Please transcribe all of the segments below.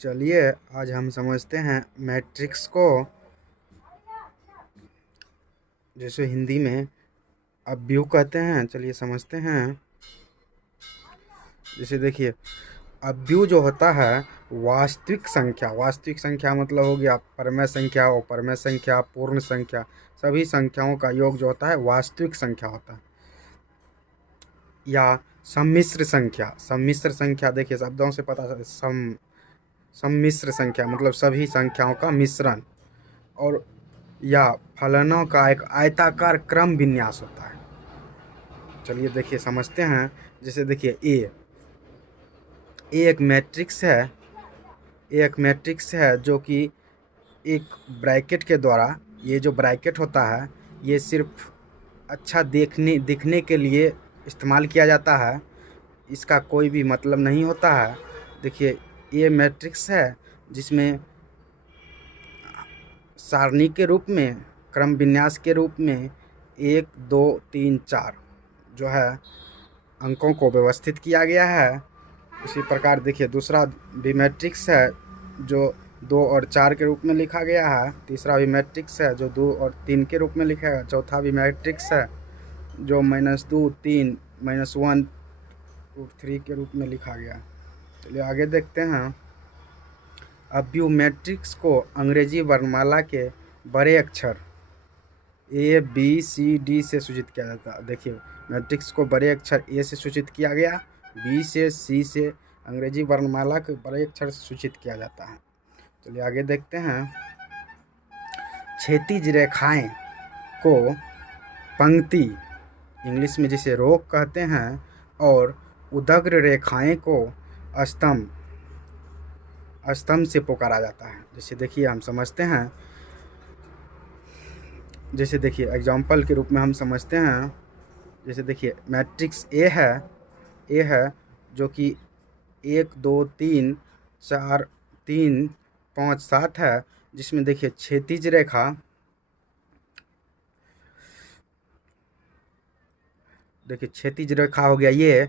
चलिए आज हम समझते हैं मैट्रिक्स को, जैसे हिंदी में अवयव कहते हैं। चलिए समझते हैं। जैसे देखिए, अवयव जो होता है वास्तविक संख्या मतलब हो गया परमेय संख्या, अपरमेय संख्या, पूर्ण संख्या, सभी संख्याओं का योग जो होता है वास्तविक संख्या होता है। या सम्मिश्र संख्या देखिए शब्दों से पता चलता है। सम्मिश्र संख्या मतलब सभी संख्याओं का मिश्रण। और या फलनों का एक आयताकार क्रम विन्यास होता है। चलिए देखिए समझते हैं। जैसे देखिए ए एक मैट्रिक्स है। एक मैट्रिक्स है जो कि एक ब्रैकेट के द्वारा, ये जो ब्रैकेट होता है ये सिर्फ अच्छा दिखने के लिए इस्तेमाल किया जाता है। इसका कोई भी मतलब नहीं होता है। देखिए ये मैट्रिक्स है जिसमें सारणी के रूप में, क्रम विन्यास के रूप में 1 2 3 4 जो है अंकों को व्यवस्थित किया गया है। इसी प्रकार देखिए दूसरा भी मैट्रिक्स है जो 2 और 4 के रूप में लिखा गया है। तीसरा भी मैट्रिक्स है जो 2 और 3 के रूप में लिखा है। चौथा भी मैट्रिक्स है जो -2 3 -1 3 के रूप में लिखा गया है। चलिए आगे देखते हैं। अवयव मैट्रिक्स को अंग्रेजी वर्णमाला के बड़े अक्षर A B C D से सूचित किया जाता है। देखिए मैट्रिक्स को बड़े अक्षर A से सूचित किया गया, B से, C से, अंग्रेजी वर्णमाला के बड़े अक्षर से सूचित किया जाता है। चलिए आगे देखते हैं। क्षैतिज रेखाएं को पंक्ति, इंग्लिश में जिसे रो कहते हैं, और उदग्र रेखाएं को स्तंभ से पुकारा जाता है। जैसे देखिए हम समझते हैं। जैसे देखिए एग्जाम्पल के रूप में हम समझते हैं। जैसे देखिए मैट्रिक्स ए है जो कि 1 2 3 4 3 5 7 है, जिसमें देखिए क्षैतिज रेखा, देखिए क्षैतिज रेखा हो गया ये,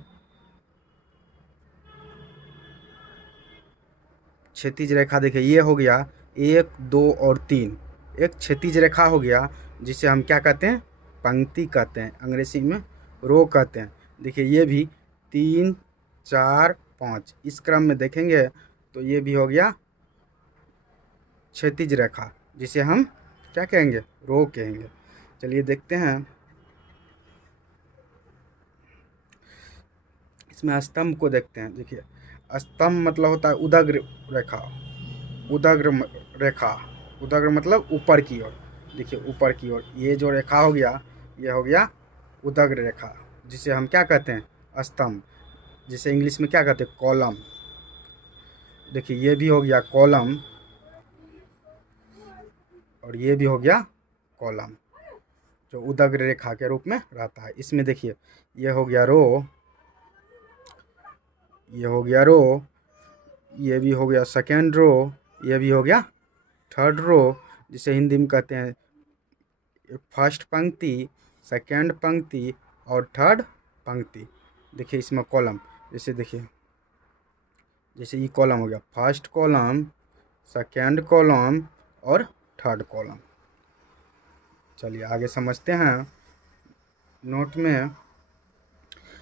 क्षैतिज रेखा देखिए ये हो गया 1 2 और 3, एक क्षैतिज रेखा हो गया जिसे हम क्या कहते हैं, पंक्ति कहते हैं, अंग्रेजी में रो कहते हैं। देखिए ये भी 3 4 5 इस क्रम में देखेंगे तो ये भी हो गया क्षैतिज रेखा, जिसे हम क्या कहेंगे, रो कहेंगे। चलिए देखते हैं। इसमें स्तंभ को देखते हैं। देखिए स्तंभ मतलब होता है उदग्र रेखा, उदग्र मतलब ऊपर की ओर। देखिए ऊपर की ओर ये जो रेखा हो गया, ये हो गया उदग्र रेखा, जिसे हम क्या कहते हैं, स्तंभ, जिसे इंग्लिश में क्या कहते हैं, कॉलम। देखिए ये भी हो गया कॉलम और ये भी हो गया कॉलम, जो उदग्र रेखा के रूप में रहता है। इसमें देखिए ये हो गया रो, ये हो गया रो, ये भी हो गया सेकेंड रो, ये भी हो गया थर्ड रो, जिसे हिंदी में कहते हैं फर्स्ट पंक्ति, सेकेंड पंक्ति और थर्ड पंक्ति। देखिए इसमें कॉलम, जैसे देखिए जैसे ये कॉलम हो गया फर्स्ट कॉलम, सेकेंड कॉलम और थर्ड कॉलम। चलिए आगे समझते हैं। नोट में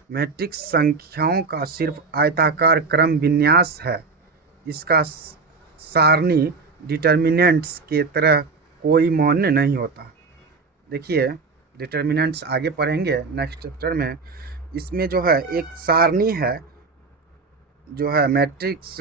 मैट्रिक्स संख्याओं का सिर्फ आयताकार क्रम विन्यास है। इसका सारणी डिटर्मिनेंट्स के तरह कोई मान्य नहीं होता। देखिए डिटर्मिनेंट्स आगे पढ़ेंगे नेक्स्ट चैप्टर में। इसमें जो है एक सारणी है, जो है मैट्रिक्स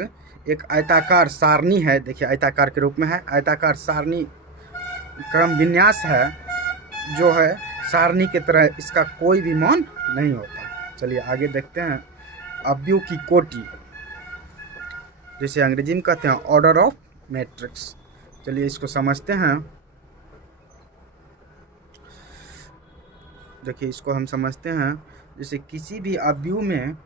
एक आयताकार सारणी है। देखिए आयताकार के रूप में है, आयताकार सारणी क्रम विन्यास है जो है सारणी की तरह, इसका कोई भी मान नहीं होता। चलिए आगे देखते हैं। अवयव की कोटि, जिसे अंग्रेजी में कहते हैं ऑर्डर ऑफ मैट्रिक्स। चलिए इसको समझते हैं। देखिए इसको हम समझते हैं। जैसे किसी भी अवयव में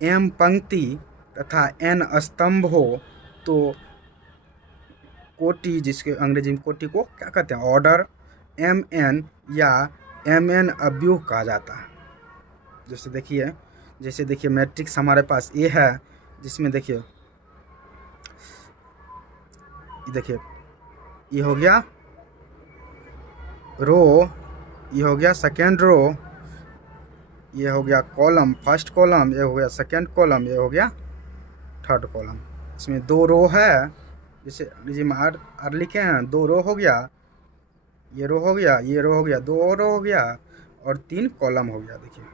m पंक्ति तथा n स्तंभ हो तो कोटि, जिसके अंग्रेजी में कोटि को क्या कहते हैं, ऑर्डर mn या mn अवयव कहा जाता है। जैसे देखिए मैट्रिक्स हमारे पास ए है, जिसमें देखिए ये देखिए, ये हो गया रो, ये हो गया सेकेंड रो, ये हो गया कॉलम, फर्स्ट कॉलम, ये हो गया सेकेंड कॉलम, ये हो गया थर्ड कॉलम। इसमें 2 रो है, जैसे में आर लिखे हैं, 2 रो हो गया, ये रो हो गया, ये रो हो गया, 2 रो हो गया और 3 कॉलम हो गया। देखिए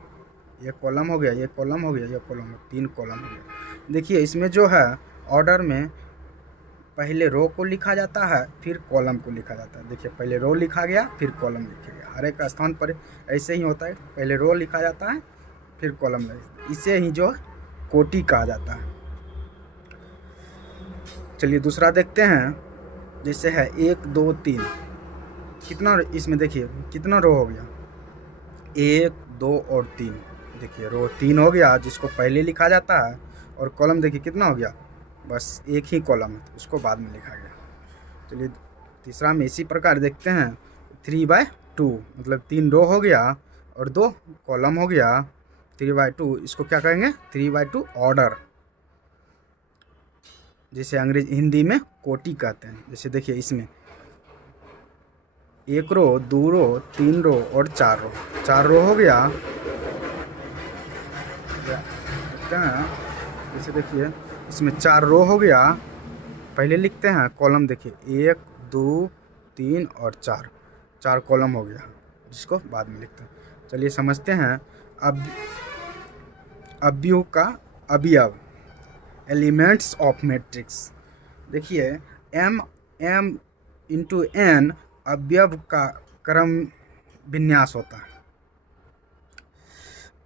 ये कॉलम हो गया, ये कॉलम हो गया, ये कॉलम, 3 कॉलम हो गया। देखिए इसमें जो है ऑर्डर में पहले रो को लिखा जाता है, फिर कॉलम को लिखा जाता है। देखिए पहले रो लिखा गया, फिर कॉलम लिखा गया, हर एक स्थान पर ऐसे ही होता है, पहले रो लिखा जाता है, फिर कॉलम लिखा, इसे ही जो कोटि कहा जाता है। चलिए दूसरा देखते हैं, जैसे है 1 2 3, कितना इसमें देखिए कितना रो हो गया, 1 2 और 3। देखिए रो 3 हो गया जिसको पहले लिखा जाता है, और कॉलम देखिए कितना हो गया, बस एक ही कॉलम है, उसको बाद में लिखा गया। चलिए तीसरा में इसी प्रकार देखते हैं, 3/2, मतलब 3 रो हो गया और 2 कॉलम हो गया, 3/2, इसको क्या कहेंगे, 3/2 ऑर्डर, जिसे हिंदी में कोटि कहते हैं। जैसे देखिए इसमें 1 रो, 2 रो, 3 रो और 4 रो, 4 रो हो गया। देखते हैं, जैसे देखिए इसमें 4 रो हो गया, पहले लिखते हैं कॉलम, देखिए 1 2 3 और 4, 4 कॉलम हो गया, जिसको बाद में लिखते हैं। चलिए समझते हैं अब अवयव का अवयव, एलिमेंट्स ऑफ मैट्रिक्स। देखिए m इंटू n अवयव का क्रम विन्यास होता है।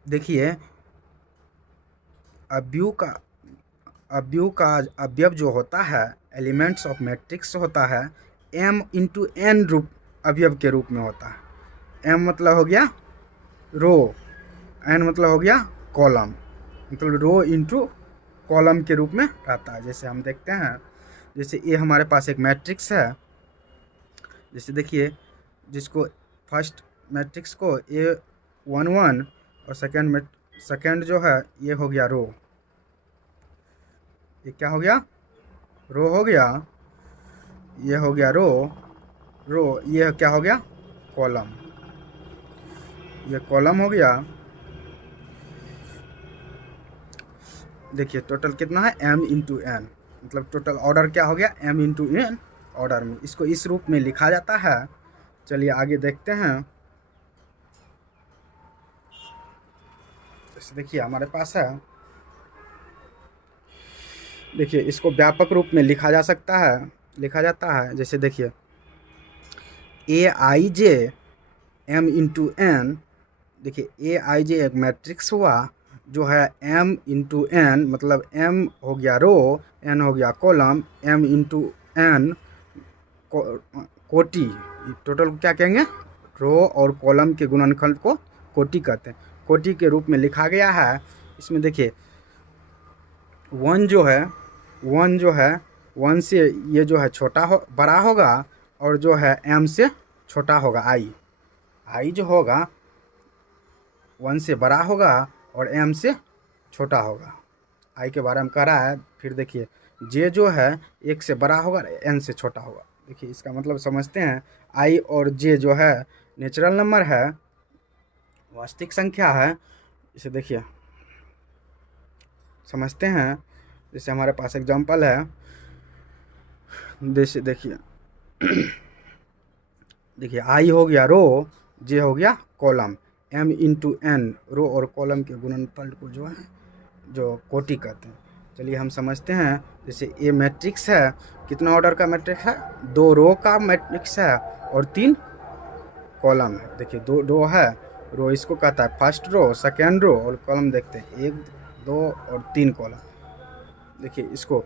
देखिए अवयव जो होता है, एलिमेंट्स ऑफ मैट्रिक्स होता है, m इंटू n रूप अवयव के रूप में होता है। m मतलब हो गया रो, n मतलब हो गया कॉलम, मतलब रो इंटू कॉलम के रूप में रहता है। जैसे हम देखते हैं, जैसे ये हमारे पास एक मैट्रिक्स है, जैसे देखिए जिसको फर्स्ट मैट्रिक्स को A1 1 और सेकेंड जो है ये हो गया रो, ये क्या हो गया, रो हो गया, ये हो गया रो, ये क्या हो गया, कॉलम, ये कॉलम हो गया। देखिए टोटल कितना है, m इंटू n, मतलब टोटल ऑर्डर क्या हो गया, m इंटू n ऑर्डर में, इसको इस रूप में लिखा जाता है। चलिए आगे देखते हैं, जैसे देखिए हमारे पास है, देखिए इसको व्यापक रूप में लिखा जाता है। जैसे देखिए Aij m इंटू n, देखिए Aij एक मैट्रिक्स हुआ जो है m इंटू n, मतलब m हो गया रो, n हो गया कॉलम, m इंटू n कोटि, टोटल को क्या कहेंगे, रो और कॉलम के गुणनखंड को कोटि कहते हैं, कोटि के रूप में लिखा गया है। इसमें देखिए 1 जो है 1 से ये जो है बड़ा होगा, और जो है m से छोटा होगा, i जो होगा 1 से बड़ा होगा और m से छोटा होगा, i के बारे में कह रहा है। फिर देखिए j जो है 1 से बड़ा होगा, n से छोटा होगा। देखिए इसका मतलब समझते हैं, i और j जो है नेचुरल नंबर है, वास्तविक संख्या है। इसे देखिए समझते हैं, जैसे हमारे पास एग्जांपल है, जैसे देखिए i हो गया रो, j हो गया कॉलम, m इंटू n रो और कॉलम के गुणनफल को जो है जो कोटि कहते हैं। चलिए हम समझते हैं, जैसे ये मैट्रिक्स है, कितना ऑर्डर का मैट्रिक्स है, 2 रो का मैट्रिक्स है और 3 कॉलम है। देखिए 2 रो है, रो इसको कहता है फर्स्ट रो, सेकेंड रो, और कॉलम देखते हैं 1 2 और 3 कॉलम। देखिए इसको,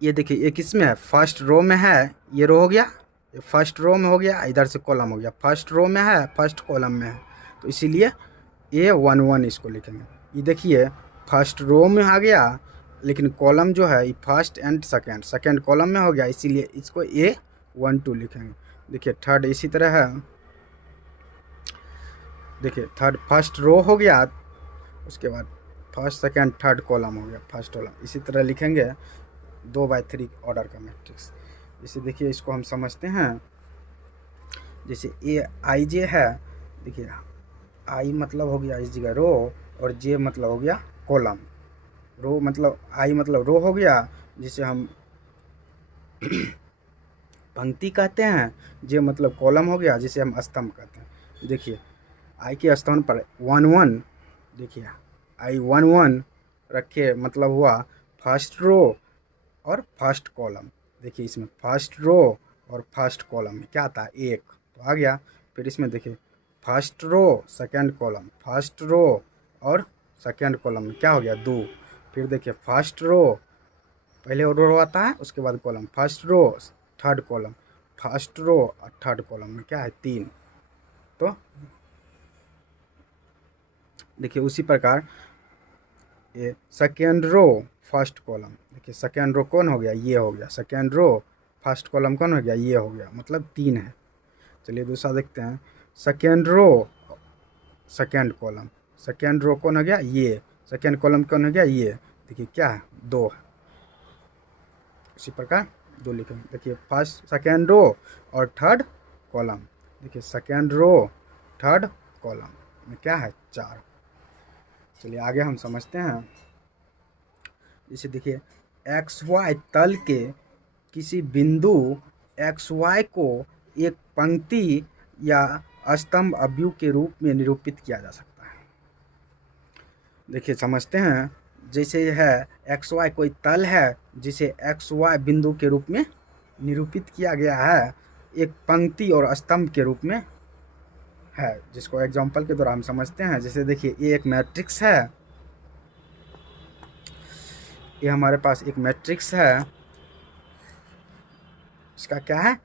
ये देखिए ये किस में है, फर्स्ट रो में है, ये रो हो गया, ये फर्स्ट रो में हो गया, इधर से कॉलम हो गया, फर्स्ट रो में है, फर्स्ट कॉलम में है, तो इसीलिए A1 1 इसको लिखेंगे। ये देखिए फर्स्ट रो में आ गया, लेकिन कॉलम जो है फर्स्ट एंड सेकेंड कॉलम में हो गया, इसीलिए इसको A1 2 लिखेंगे। देखिए थर्ड इसी तरह है, देखिए थर्ड फर्स्ट रो हो गया, उसके बाद फर्स्ट सेकेंड थर्ड कॉलम हो गया, फर्स्ट कॉलम, इसी तरह लिखेंगे। 2/3 ऑर्डर का मैट्रिक्स। जैसे देखिए इसको हम समझते हैं, जैसे ए आई जे है, देखिए आई मतलब हो गया इस जगह रो, और जे मतलब हो गया कॉलम। रो मतलब आई मतलब रो हो गया, जिसे हम पंक्ति कहते हैं। जे मतलब कॉलम हो गया, जिसे हम स्तंभ कहते हैं। देखिए आई के स्थान पर 1 1, देखिए आई 1 1 रखे, मतलब हुआ फर्स्ट रो और फर्स्ट कॉलम। देखिए इसमें फर्स्ट रो और फर्स्ट कॉलम में क्या था, एक तो आ गया। फिर इसमें देखिए first row second column, first row और सेकंड कॉलम में क्या हो गया, 2। फिर देखिए फर्स्ट रो, पहले रो आता है उसके बाद column, first row third column, first row और थर्ड कॉलम में क्या है, 3। तो देखिए उसी प्रकार ये सेकेंड रो फर्स्ट कॉलम, देखिए सेकेंड रो कौन हो गया, ये हो गया। सेकेंड रो फर्स्ट कॉलम कौन हो गया, ये हो गया, मतलब 3 है। चलिए दूसरा देखते हैं, second row second column, second row कौन हो गया, ये। सेकेंड कॉलम कौन हो गया, ये। देखिए क्या है, 2 है। इसी प्रकार 2 लिखेंगे। देखिए फर्स्ट सेकेंड रो और थर्ड कॉलम, देखिए सेकेंड रो थर्ड कॉलम में क्या है, 4। चलिए आगे हम समझते हैं। जैसे देखिए एक्स वाई तल के किसी बिंदु एक्स वाई को एक पंक्ति या स्तंभ अवयव के रूप में निरूपित किया जा सकता है। देखिए समझते हैं, जैसे है एक्स वाई कोई तल है जिसे एक्स वाई बिंदु के रूप में निरूपित किया गया है, एक पंक्ति और स्तंभ के रूप में है, जिसको एग्जाम्पल के द्वारा हम समझते हैं। जैसे देखिए ये एक मैट्रिक्स है, ये हमारे पास एक मैट्रिक्स है, इसका क्या है,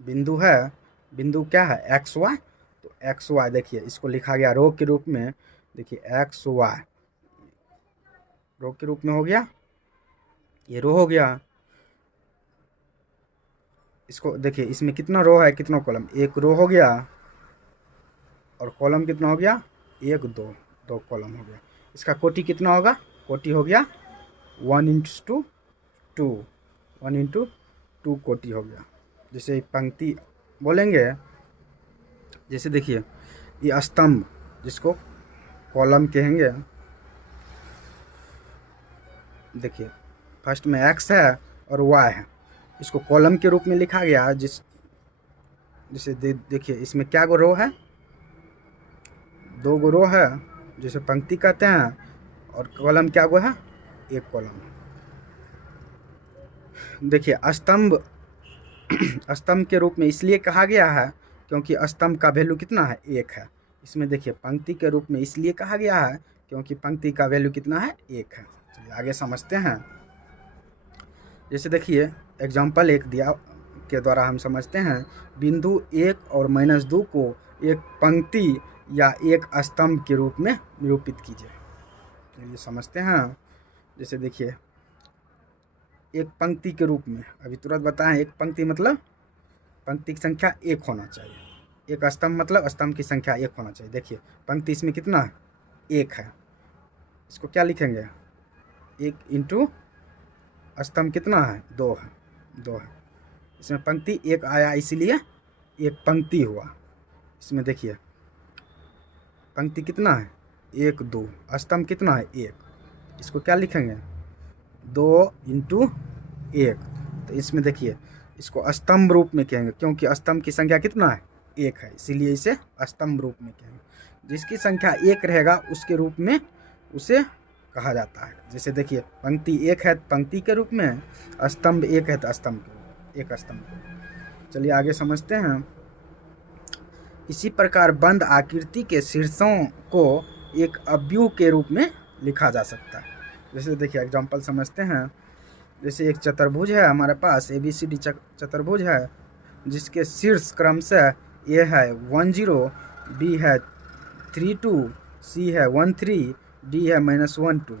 बिंदु है। बिंदु क्या है, एक्स वाई। तो एक्स वाई देखिए इसको लिखा गया रो के रूप में। देखिए एक्स वाई रो के रूप में हो गया, ये रो हो गया। इसको देखिए इसमें कितना रो है, कितना कॉलम, एक रो हो गया, और कॉलम कितना हो गया, 1 2, 2 कॉलम हो गया। इसका कोटि कितना होगा, कोटि हो गया 1 × 2, 1 × 2 कोटि हो गया। जैसे पंक्ति बोलेंगे, जैसे देखिए ये स्तंभ जिसको कॉलम कहेंगे। देखिए फर्स्ट में एक्स है और वाई है, इसको कॉलम के रूप में लिखा गया। जैसे देखिए इसमें क्या गो रो है, 2 गो रो है, जिसे पंक्ति कहते हैं, और कॉलम क्या गो है, 1 कॉलम। देखिए स्तंभ स्तंभ के रूप में इसलिए कहा गया है क्योंकि स्तंभ का वैल्यू कितना है, 1 है। इसमें देखिए पंक्ति के रूप में इसलिए कहा गया है क्योंकि पंक्ति का वैल्यू कितना है, 1 है। चलिए आगे समझते हैं। जैसे देखिए एग्जाम्पल 1 दिया के द्वारा हम समझते हैं, बिंदु 1 और -2 को एक पंक्ति या एक स्तंभ के रूप में निरूपित कीजिए। चलिए समझते हैं। जैसे देखिए एक पंक्ति के रूप में, अभी तुरंत बताएं, एक पंक्ति मतलब पंक्ति की संख्या 1 होना चाहिए, एक स्तंभ मतलब स्तंभ की संख्या 1 होना चाहिए। देखिए पंक्ति इसमें कितना है, 1 है, इसको क्या लिखेंगे, 1 × स्तंभ कितना है, 2 है, 2 है। इसमें पंक्ति 1 आया इसलिए एक पंक्ति हुआ। इसमें देखिए पंक्ति कितना है, 1 2, स्तंभ कितना है, 1, इसको क्या लिखेंगे, 2 × 1। तो इसमें देखिए इसको स्तंभ रूप में कहेंगे, क्योंकि स्तंभ की संख्या कितना है, 1 है, इसीलिए इसे स्तंभ रूप में कहेंगे। जिसकी संख्या 1 रहेगा उसके रूप में उसे कहा जाता है। जैसे देखिए पंक्ति 1 है पंक्ति के रूप में, स्तंभ 1 है तो स्तंभ के रूप, एक स्तंभ के रूप। चलिए आगे समझते हैं। इसी प्रकार बंद आकृति के शीर्षों को एक अवयव के रूप में लिखा जा सकता है। जैसे देखिए एग्जाम्पल समझते हैं। जैसे एक चतुर्भुज है हमारे पास, ABCD चतुर्भुज है, जिसके शीर्ष क्रमशः A है 1 0, B है 3 2, C है 1 3, D है -1 2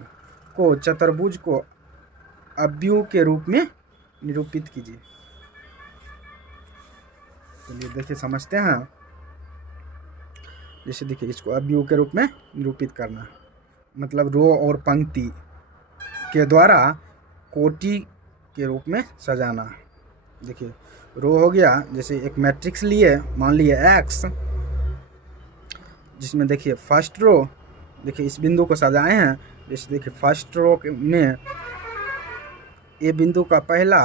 को चतुर्भुज को अवयव के रूप में निरूपित कीजिए। चलिए देखिए समझते हैं। जैसे देखिए इसको अवयव के रूप में निरूपित करना, मतलब रो और पंक्ति के द्वारा कोटि के रूप में सजाना। देखिए रो हो गया, जैसे एक मैट्रिक्स लिए, मान लिए x, जिसमें देखिए फर्स्ट रो, देखिए इस बिंदु को सजाए हैं। जैसे देखिए फर्स्ट रो में ए बिंदु का पहला,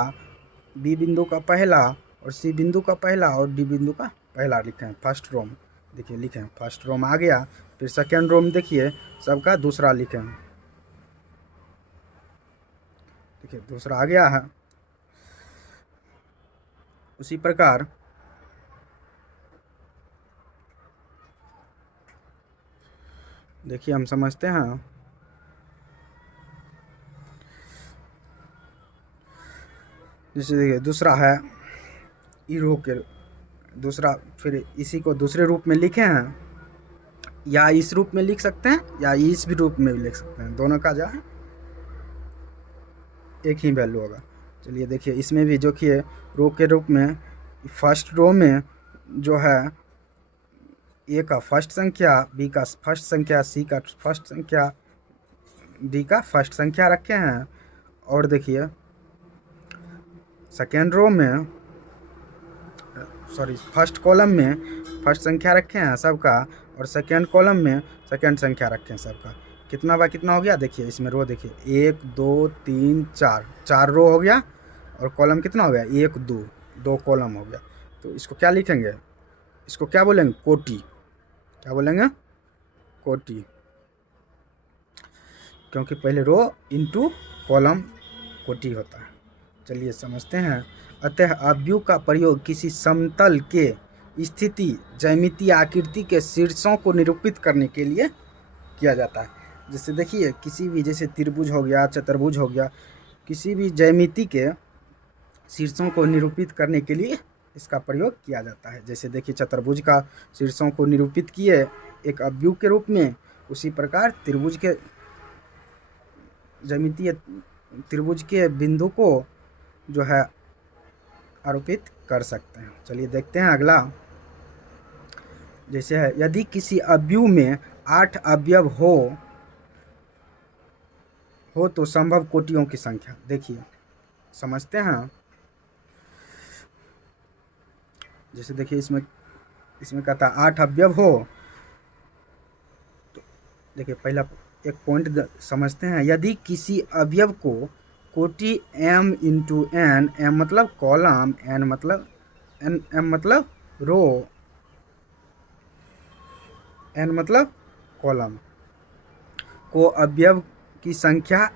बी बिंदु का पहला और सी बिंदु का पहला और डी बिंदु का पहला लिखे हैं फर्स्ट रो में। देखिए लिखे हैं फर्स्ट रो में आ गया। फिर सेकेंड रो में देखिए सबका दूसरा लिखे हैं, देखिए दूसरा आ गया है। उसी प्रकार देखिए हम समझते हैं, जैसे देखिए दूसरा है ई रो के दूसरा, फिर इसी को दूसरे रूप में लिखे हैं, या इस रूप में लिख सकते हैं या इस भी रूप में भी लिख सकते हैं, दोनों का जो है एक ही वैल्यू होगा। चलिए देखिए इसमें भी जो कि रो के रूप में फर्स्ट रो में जो है ए का फर्स्ट संख्या, बी का फर्स्ट संख्या, सी का फर्स्ट संख्या, डी का फर्स्ट संख्या रखे हैं। और देखिए सेकेंड रो में, सॉरी फर्स्ट कॉलम में फर्स्ट संख्या रखे हैं सबका, और सेकेंड कॉलम में सेकेंड संख्या रखे हैं सबका। कितना बाय कितना हो गया, देखिए इसमें रो देखिए 1 2 3 4, 4 रो हो गया, और कॉलम कितना हो गया 1 2, 2 कॉलम हो गया। तो इसको क्या लिखेंगे, इसको क्या बोलेंगे, कोटि। क्या बोलेंगे, कोटि, क्योंकि पहले रो इंटू कॉलम कोटि होता है। चलिए समझते हैं। अतः अवयव का प्रयोग किसी समतल के स्थिति, ज्यामितीय आकृति के शीर्षों को निरूपित करने के लिए किया जाता है। जैसे देखिए किसी भी, जैसे त्रिभुज हो गया, चतुर्भुज हो गया, किसी भी ज्यामिति के शीर्षों को निरूपित करने के लिए इसका प्रयोग किया जाता है। जैसे देखिए चतुर्भुज का शीर्षों को निरूपित किए एक अवयव के रूप में, उसी प्रकार त्रिभुज के ज्यामितीय त्रिभुज के बिंदु को जो है आरोपित कर सकते हैं। चलिए देखते हैं अगला। जैसे है, यदि किसी अवयव में 8 अवयव हो तो संभव कोटियों की संख्या। देखिए समझते हैं। जैसे देखिए इसमें कहता है 8 अवयव हो, तो देखिए पहला एक पॉइंट समझते हैं। यदि किसी अवयव को कोटि m इंटू n, m मतलब कॉलम, n मतलब m मतलब रो, n मतलब कॉलम, को अवयव की संख्या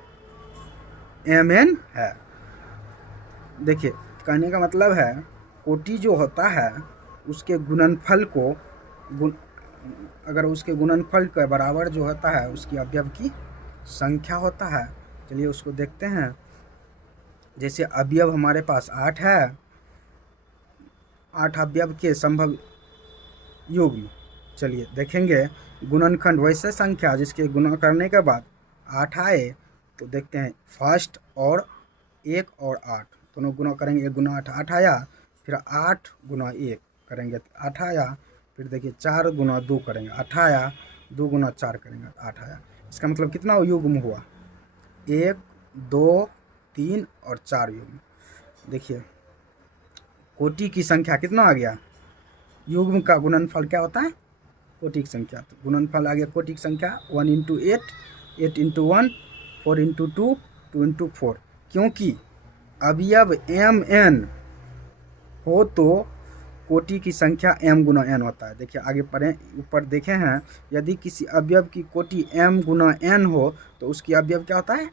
mn है। देखिए कहने का मतलब है, कोटि जो होता है उसके गुणनफल को अगर उसके गुणनफल के बराबर जो होता है उसकी अवयव की संख्या होता है। चलिए उसको देखते हैं। जैसे अवयव हमारे पास 8 है, 8 अवयव के संभव युग्म। चलिए देखेंगे गुणनखंड वैसे संख्या जिसके गुणा करने के बाद 8 आए, तो देखते हैं फर्स्ट और 1 और 8 दोनों गुणा करेंगे, 1 गुना 8 8 आया, फिर 8 गुना 1 करेंगे 8 आया, फिर देखिए 4 गुना 2 करेंगे 8 आया, 2 गुना 4 करेंगे 8 आया। इसका मतलब कितना युग्म हुआ, 1 2 3 और 4 युग्म। देखिए कोटि की संख्या कितना आ गया, युग्म का गुणनफल क्या होता है, कोटि की संख्या। तो गुणनफल आ गया कोटि की संख्या 1 इंटू 8, 8 इंटू 1, 4 इंटू 2, 2 इंटू 4। क्योंकि अवयव m n हो तो कोटि की संख्या m गुना n होता है। देखिए आगे पढ़ें, ऊपर देखे हैं, यदि किसी अवयव की कोटि m गुना n हो तो उसकी अवयव क्या होता है,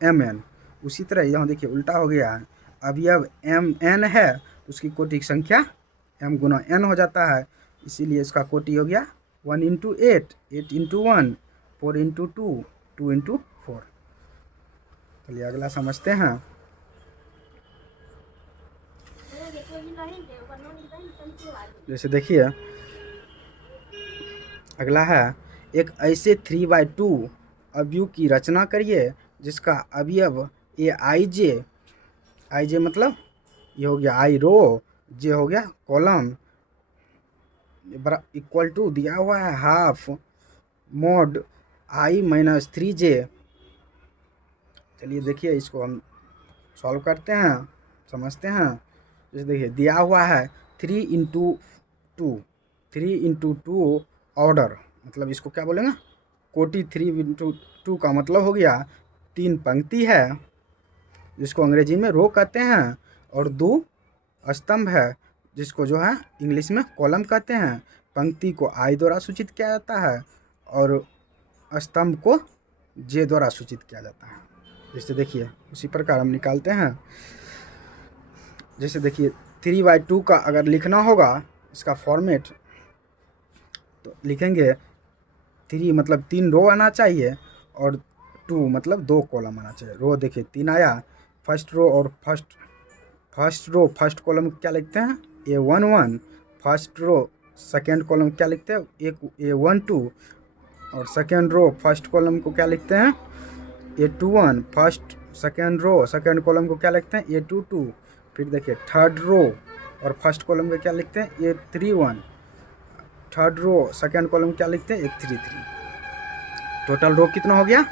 mn। उसी तरह यहाँ देखिए उल्टा हो गया है, अवयव mn है तो उसकी कोटि की संख्या m गुना n हो जाता है, इसीलिए इसका कोटि हो गया 1 इंटू 8, 8 इंटू 1, 4 इंटू 2, 2 इंटू 4। चलिए अगला समझते हैं। जैसे देखिए अगला है, एक ऐसे 3/2 अवयव की रचना करिए जिसका अवयव आई जे मतलब ये हो गया आई रो, जे हो गया कॉलम, इक्वल टू दिया हुआ है half mod i minus 3j। चलिए देखिए इसको हम सॉल्व करते हैं, समझते हैं। जैसे देखिए दिया हुआ है 3 into 2, 3 into 2 ऑर्डर, मतलब इसको क्या बोलेंगे, कोटि। 3 into 2 का मतलब हो गया 3 पंक्ति है, जिसको अंग्रेजी में रो कहते हैं, और 2 स्तंभ है, जिसको जो है इंग्लिश में कॉलम कहते हैं। पंक्ति को आई द्वारा सूचित किया जाता है और स्तंभ को जे द्वारा सूचित किया जाता है। जैसे देखिए उसी प्रकार हम निकालते हैं। जैसे देखिए 3/2 का अगर लिखना होगा इसका फॉर्मेट, तो लिखेंगे 3 मतलब 3 रो आना चाहिए, और 2 मतलब 2 कॉलम आना चाहिए। रो देखिए 3 आया, फर्स्ट रो और फर्स्ट कॉलम क्या लिखते हैं, A11। First row second column क्या लिखते हैं, A12। और सेकेंड रो फर्स्ट कॉलम को क्या लिखते हैं, A21। First second row second column को क्या लिखते हैं, A22। फिर देखिए थर्ड रो और फर्स्ट कॉलम को क्या लिखते हैं, A31। Third row second column क्या लिखते हैं, A33। टोटल रो कितना हो गया,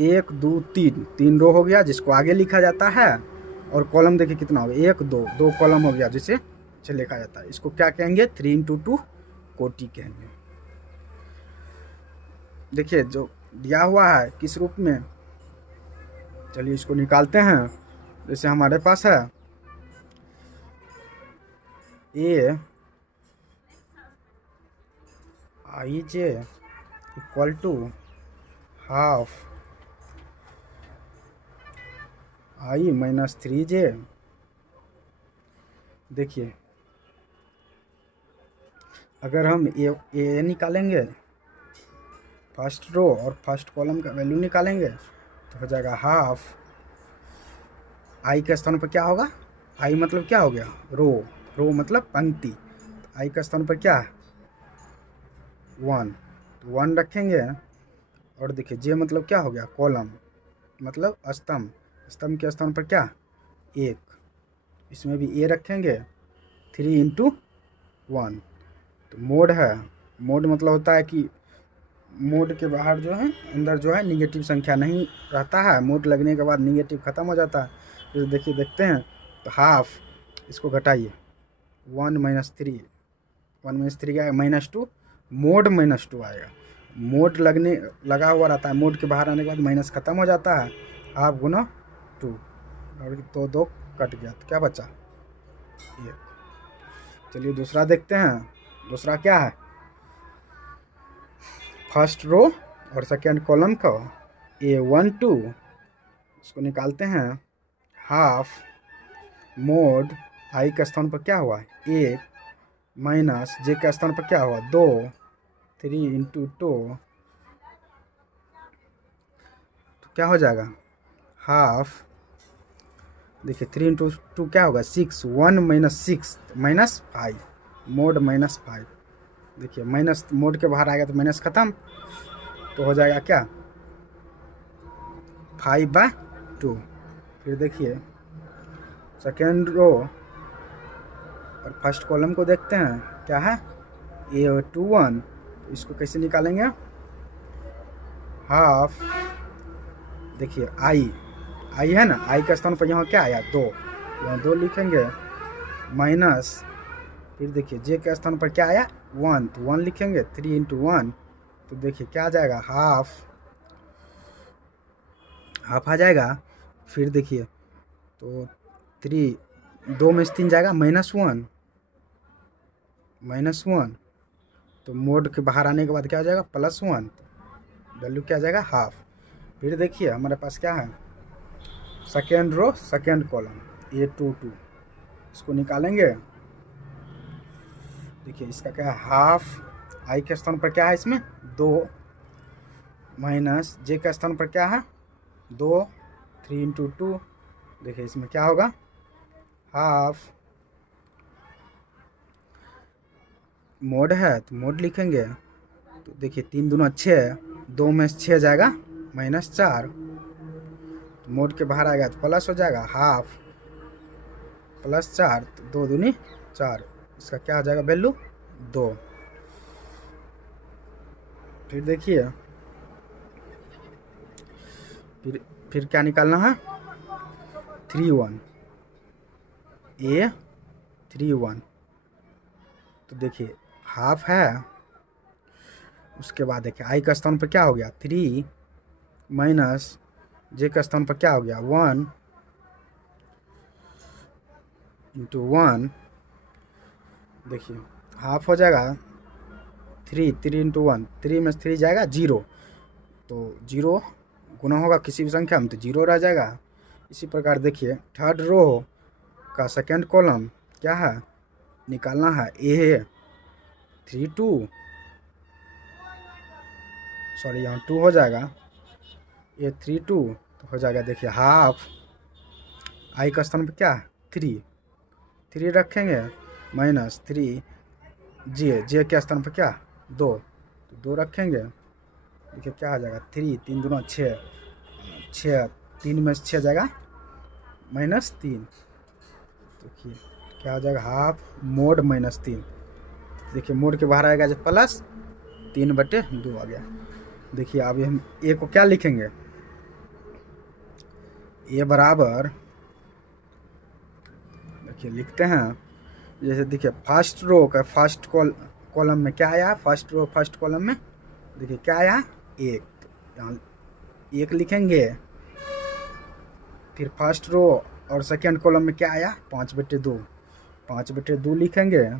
1 2 3 रो हो गया, जिसको आगे लिखा जाता है। और कॉलम देखिए कितना हो गया, 1 2 कॉलम हो गया, जिसे लिखा जाता है। इसको क्या कहेंगे, 3 into 2 कोटि कहेंगे। देखिए जो दिया हुआ है किस रूप में, चलिए इसको निकालते हैं। जैसे हमारे पास है A I J equal to half I minus 3J। देखिए अगर हम ए निकालेंगे, फर्स्ट रो और फर्स्ट कॉलम का वैल्यू निकालेंगे, तो हो जाएगा हाफ। आई के स्थान पर क्या होगा, आई मतलब क्या हो गया, रो मतलब पंक्ति। तो आई का स्थान पर क्या है, 1, तो 1 रखेंगे। और देखिए जे मतलब क्या हो गया, कॉलम मतलब स्तंभ के स्थान पर क्या, 1, इसमें भी ए रखेंगे। 3 into 1, तो मोड है, मोड मतलब होता है कि मोड के बाहर जो है, अंदर जो है निगेटिव संख्या नहीं रहता है, मोड लगने के बाद निगेटिव ख़त्म हो जाता है। तो देखिए देखते हैं, तो हाफ, इसको घटाइए, 1 - 3, 1 - 3 आएगा -2, मोड -2 आएगा। मोड लगा हुआ रहता है, मोड के बाहर आने के बाद माइनस ख़त्म हो जाता है, हाफ गुना 2, और 2 कट गया, तो क्या बचा, 1। चलिए दूसरा देखते हैं। दूसरा क्या है, फर्स्ट रो और सेकेंड कॉलम का A12, इसको निकालते हैं। हाफ मोड आई के स्थान पर क्या हुआ, 1, माइनस जे के स्थान पर क्या हुआ, 2, 3 into 2, तो क्या हो जाएगा, हाफ। देखिए 3 into 2 क्या होगा, 6, 1 - 6 -5, मोड -5। देखिए माइनस मोड के बाहर आएगा तो माइनस ख़त्म, तो हो जाएगा क्या, 5/2। फिर देखिए सेकेंड रो और फर्स्ट कॉलम को देखते हैं, क्या है, A21। इसको कैसे निकालेंगे, हाफ। देखिए आई है ना, आई का स्थान पर यहाँ क्या आया, 2, यहाँ 2 लिखेंगे, माइनस। फिर देखिए जे के स्थान पर क्या आया, 1, तो 1 लिखेंगे। 3 into 1, तो देखिए क्या आ जाएगा, हाफ आ जाएगा। फिर देखिए तो 2 में से 3 जाएगा, -1, तो मोड के बाहर आने के बाद क्या हो जाएगा, +1, वैल्यू क्या आ जाएगा, हाफ। फिर देखिए हमारे पास क्या है, second row second column A22, इसको निकालेंगे। देखिए इसका क्या है, हाफ। आई के स्थान पर क्या है, इसमें 2, माइनस जे के स्थान पर क्या है, 2, 3 into 2। देखिए इसमें क्या होगा, हाफ। मोड है तो मोड लिखेंगे, तो देखिए 3 दूना 6, 2 में से 6 जाएगा, -4, तो मोड के बाहर आएगा तो प्लस हो जाएगा, हाफ +4, तो 2 दूनी 4, इसका क्या आ जाएगा वैल्यू, 2। फिर देखिए फिर क्या निकालना है, 3 1, A 3 1। तो देखिए हाफ है, उसके बाद देखिए आई का स्थान पर क्या हो गया 3 माइनस जे का स्थान पर क्या हो गया 1 इंटू 1। देखिए हाफ हो जाएगा 3 इंटू 1, 3 में 3 जाएगा 0, तो 0 गुना होगा किसी भी संख्या में तो 0 रह जाएगा। इसी प्रकार देखिए थर्ड रो का सेकेंड कॉलम क्या है, निकालना है A 3 2, सॉरी यहाँ 2 हो जाएगा, A 3 2 तो हो जाएगा देखिए हाफ, आई का स्थान पर क्या 3 रखेंगे माइनस 3 जे के स्थान पर क्या 2, तो 2 रखेंगे, देखिए क्या आ जाएगा 3 3 दूना 6, 3 में से 6 जाएगा -3, देखिए क्या हो जाएगा हाफ मोड -3। देखिए मोड के बाहर आएगा जब प्लस 3/2 आ गया। देखिए अभी हम ए को क्या लिखेंगे, ए बराबर देखिए लिखते हैं, जैसे देखिए फर्स्ट रो का फर्स्ट कॉलम में क्या आया, फर्स्ट रो फर्स्ट कॉलम में देखिए क्या आया 1, यहाँ 1 लिखेंगे। फिर फर्स्ट रो और सेकेंड कॉलम में क्या आया 5/2, 5/2 लिखेंगे।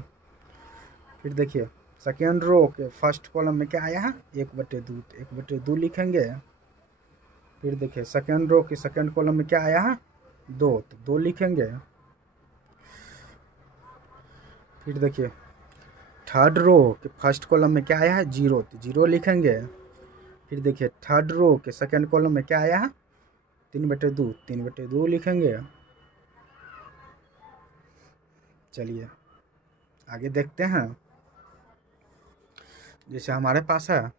फिर देखिए सेकेंड रो के फर्स्ट कॉलम में क्या आया है 1/2, 1/2 लिखेंगे। फिर देखिए सेकेंड रो के सेकेंड कॉलम में क्या आया है 2, तो 2 लिखेंगे। फिर देखिए थर्ड रो के फर्स्ट कॉलम में क्या आया है 0, तो 0 लिखेंगे। फिर देखिए थर्ड रो के सेकेंड कॉलम में क्या आया है 3/2, 3/2 लिखेंगे। चलिए आगे देखते हैं, जैसे हमारे पास है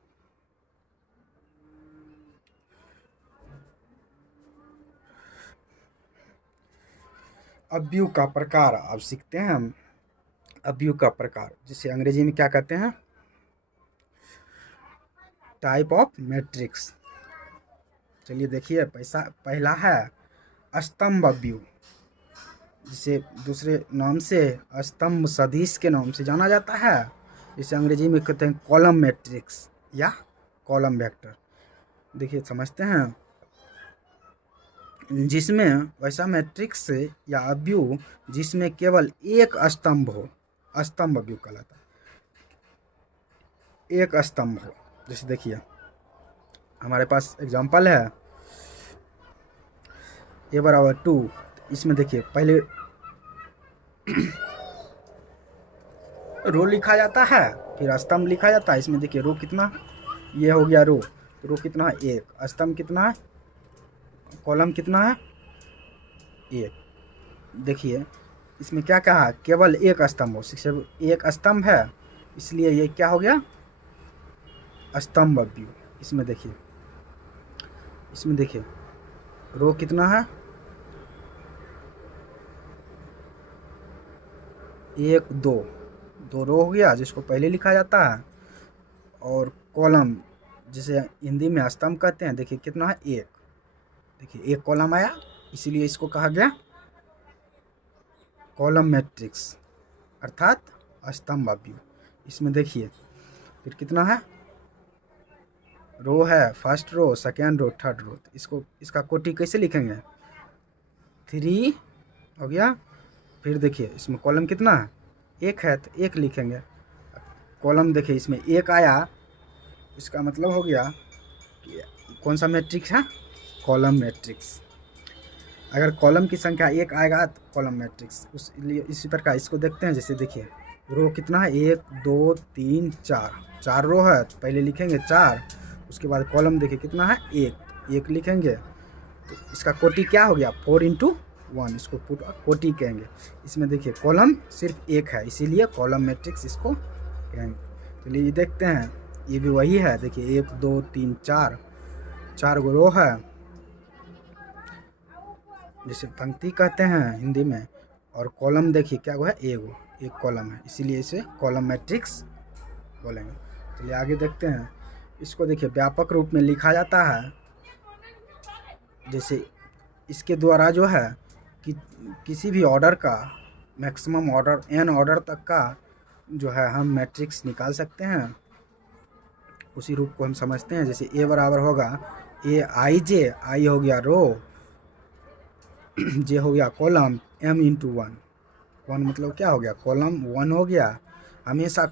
अवयव का प्रकार। अब सीखते हैं हम अवयव का प्रकार, जिसे अंग्रेजी में क्या कहते हैं, टाइप ऑफ मैट्रिक्स। चलिए देखिए पहला है स्तंभ अवयव, जिसे दूसरे नाम से स्तंभ सदिश के नाम से जाना जाता है, जिसे अंग्रेजी में कहते हैं कॉलम मैट्रिक्स या कॉलम वेक्टर। देखिए समझते हैं, जिसमें वैसा मैट्रिक्स या अवयव जिसमें केवल एक स्तंभ हो, स्तंभ अवयव कहलाता है, एक स्तंभ हो। जैसे देखिए हमारे पास एग्जांपल है A बराबर 2, इसमें देखिए पहले रो लिखा जाता है फिर स्तंभ लिखा जाता है। इसमें देखिए रो कितना, ये हो गया रो, तो रो कितना है 1, स्तंभ कितना है, कॉलम कितना है 1। देखिए इसमें क्या कहा, केवल एक स्तंभ हो, सिर्फ एक स्तंभ है, इसलिए ये क्या हो गया स्तंभ अवयव। इसमें देखिए रो कितना है 1 2, 2 रो हो गया जिसको पहले लिखा जाता है, और कॉलम जिसे हिंदी में स्तंभ कहते हैं, देखिए कितना है 1, देखिए 1 कॉलम आया, इसीलिए इसको कहा गया कॉलम मैट्रिक्स अर्थात स्तंभ अवयव। इसमें देखिए फिर कितना है, रो है first row second row third row, इसका कोटि कैसे लिखेंगे 3 हो गया। फिर देखिए इसमें कॉलम कितना है 1 है, तो 1 लिखेंगे। कॉलम देखिए इसमें 1 आया, इसका मतलब हो गया कौन सा मैट्रिक्स है, कॉलम मैट्रिक्स। अगर कॉलम की संख्या 1 आएगा तो कॉलम मैट्रिक्स, इसलिए इसी प्रकार इसको देखते हैं। जैसे देखिए रो कितना है 1 2 3 4, 4 रो है, तो पहले लिखेंगे 4, उसके बाद कॉलम देखिए कितना है 1 लिखेंगे। तो इसका कोटि क्या हो गया 4 × 1, इसको कोटि कहेंगे। इसमें देखिए कॉलम सिर्फ 1 है, इसीलिए कॉलम मैट्रिक्स इसको कहेंगे। चलिए देखते हैं, ये भी वही है। देखिए 1 2 3 4, 4 गो रो है, जिसे पंक्ति कहते हैं हिंदी में, और कॉलम देखिए क्या हुआ है एक कॉलम है, इसीलिए इसे कॉलम मैट्रिक्स बोलेंगे। चलिए आगे देखते हैं, इसको देखिए व्यापक रूप में लिखा जाता है जैसे इसके द्वारा जो है कि किसी भी ऑर्डर का मैक्सिमम ऑर्डर n ऑर्डर तक का जो है हम मैट्रिक्स निकाल सकते हैं। उसी रूप को हम समझते हैं। जैसे a बराबर होगा ए आई जे, आई हो गया रो, जे हो गया column, m into one. One मतलब क्या हो गया, कॉलम वन हो गया। हमेशा